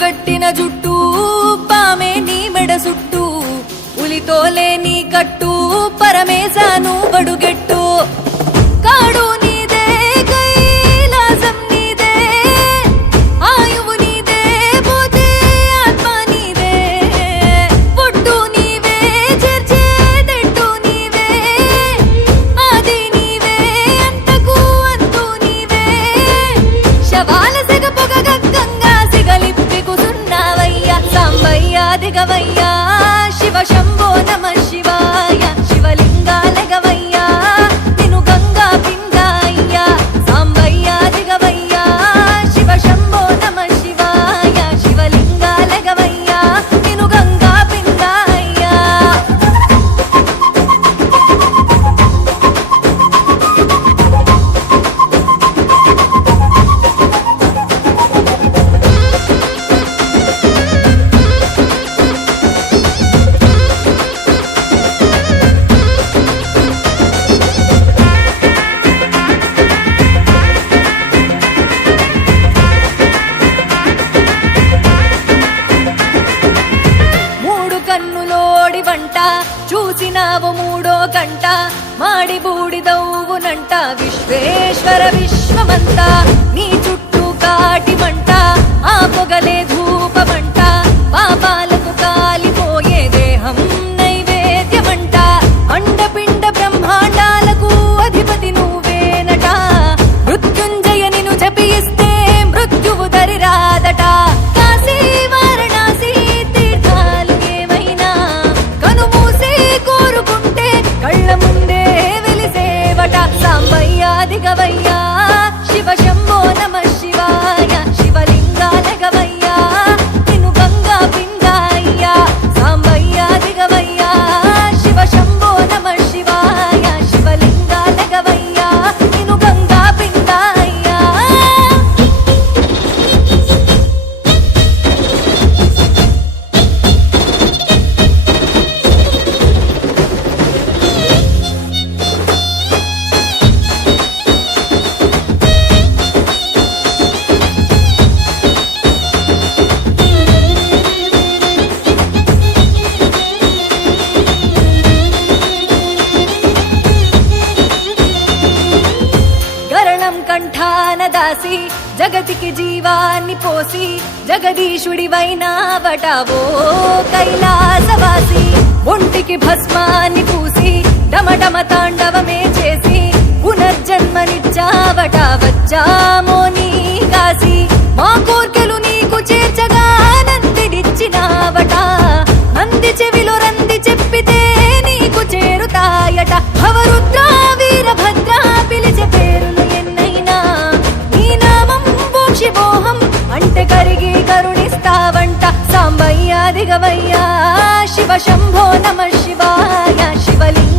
గట్టిన జుట్టు పామే నీ మెడ సుట్టు పులితోలే నీ కట్టు పరమేశాను బడుగెట్టు కాడు నీదే కైలాసం నీదే ఆయువు నీదే పోతే ఆత్మ నీదే పొట్టు నీవే చర్చేదెట్టు నీవే ఆది నీవే అంతకు అంతు నీవే శవాల సెగ పొగ గంగా సిగలిప్పి కుసున్నావయ్యా సాంబయ్యా దిగవయ్యా శివ శంభో నమ శివాయ శివలింగాలగవయ్యా నిను గంగా పింగాయ్యా సాంబయ్యా దిగవయ్యా శివ శంభో నమ శివాయ శివలింగాలగవయ్యా నిను గంగా పింగాయ్యా కన్నులోడి వంట చూసినావు మూడో గంట మాడి బూడిదవునంట విశ్వేశ్వర విశ్వమంతా నీ చుట్టూ కాటి మంట ఆ పొగలే ధూపమంట పాపాలకు కాలిపోయే దేహం నైవేద్యమంట అండపిండ బ్రహ్మాండాలకు అధిపతి నువ్వేనట మృత్యుంజయ నిను జపిస్తే మృత్యువు దరిరాదట కాశీ వారణాసి తీర్థాలు ఏమైనా కనుమూసి కోరుకుంటే కళ్ళ ముందే వెలిసేవట సాంబయ్యా దిగవయ్యా శివ శంభో నమ శివాయ శివలింగాలగవయ్యా నిన్ను గంగా పింగాయ్యా సాంబయ్యా దిగవయ్యా శివ శంభో నమ శివాయ శివలింగాలగవయ్యా నిన్ను గంగా పింగాయ్యా గరణం కంఠాన దాసి జగతికి జీవాన్ని పోసి జగదీశుడివైనావటవో కైలాసవాసి ఒంటికి భస్మాన్ని పూసి డమడమ తాండవమే చేసి పునర్జన్మనిచ్చావట వచ్చామో నీ కాసి మా కోర్కెలు నీకు చేర్చగా నందినిచ్చినావట నంది చెవిలో రంది చెప్పితే నీకు చేరుతాయట భవరుద్ర వీరభద్ర పిలిచే పేరులు ఎన్నైనా నీ నామం భోక్షిపోహం అంటే కరిగి కరుణిస్తావంట సాంబయ్యా దిగవయ్యా శివ శంభో నమ శివాయ శివలింగ